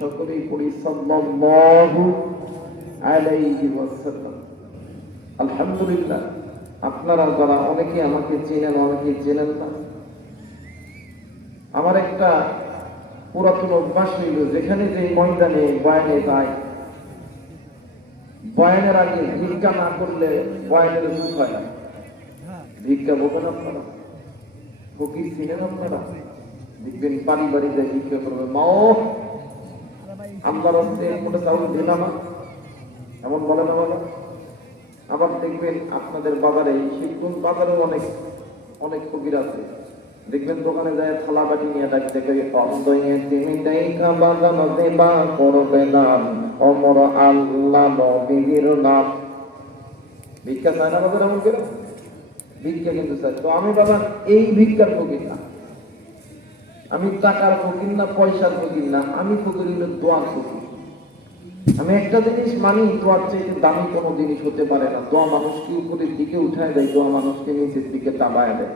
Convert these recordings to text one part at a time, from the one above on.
সকলেই পড়ি সাল্লাল্লাহু আলাইহি ওয়াসাল্লাম। আলহামদুলিল্লাহ, আপনারা যারা অনেকে আমাকে চেনেন, অনেকে চেনেন না, আমার একটা পুরাতন অভ্যাস হইল, যেখানে যে ময়দানে বয়ানে যায়, বয়ানের আগে ভিক্ষা না করলে বয়ানের রূপ হয় না। ভিক্ষা বোঝেন আপনারা? ফকির ছিলেন আপনারা? দেখবেন বাড়ি বাড়ি যায় ভিক্ষা করবে, মাও আমার হচ্ছে মোটা চাউল দিলাম, এমন বলে না বলে। আবার দেখবেন আপনাদের বাজারে, শিবগঞ্জ বাজারে অনেক অনেক ফকির আছে, দেখবেন দোকানে যায় থালা বাটি নিয়ে ডাকতে করি, অন্দয়ে তুমি দেখা বাজানো দেবা করবে না অমর আল্লাহ নবীর নাম। ভিক্ষা চায় না বাজার এমন করে? ভিক্ষা কিন্তু চাই। তো আমি বাবা এই ভিক্ষার ফকির না, আমি টাকার ফকির না, পয়সার ফকির না, আমি ফকির হইল দোয়ার ফকির। আমি একটা জিনিস মানি, দোয়ার চাইতে দামি কোনো জিনিস হতে পারে না। দোয়া মানুষকে উপরের দিকে উঠায় দেয়, দোয়া মানুষকে নিচের দিকে দাবায় দেয়।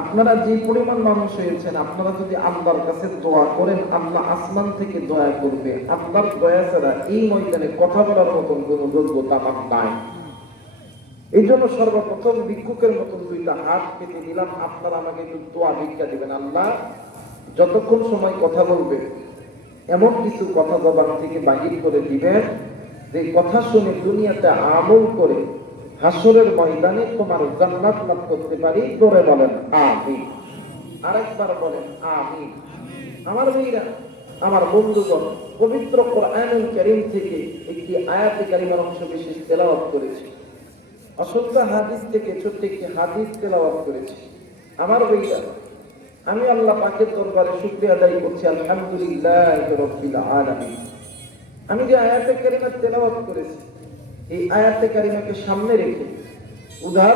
আপনারা যে পরিমাণ মানুষ হয়েছেন, আপনারা যদি আল্লাহর কাছে দোয়া করেন, আল্লাহ আসমান থেকে দয়া করবে। আল্লাহর দয়া ছাড়া এই ময়দানে কথা বলার মতন কোনো যোগ্যতা আমার নাই। এই জন্য সর্বপ্রথম ভিক্ষুকের মতন দুইটা হাত পেতে দিলাম, আপনারা আমাকে একটু দোয়া ভিক্ষা দিবেন। আল্লাহ যতক্ষণ সময় কথা বলবে, এমন কিছু কথা জবান থেকে বাহির করে দিবেন যে কথা শুনে দুনিয়াতে আমল করে হাসরের ময়দানে তোমার জান্নাত লাভ করতে পারি। জোরে বলেন আমিন। আরেকবার বলেন আমিন। আমার ভাইরা, আমার বন্ধুগণ, পবিত্র কোরআনুল কারীম থেকে একটি আয়াতে কারিমার অংশ বিশেষ তেলাওয়াত করেছি। অসংখ্য হাদিস থেকে ছোট্ট একটি হাদিস তেলাওয়াত করেছি। আমার ভাইরা, আমি আল্লাহ পাকের দরবারে শুকরিয়া আদায় করছি, আলহামদুলিল্লাহি রাব্বিল আলামিন। আমি যে আয়াতে কারিমা তেলাওয়াত করেছি, এই আয়াতে কারিমাকে সামনে রেখে উদাহরণ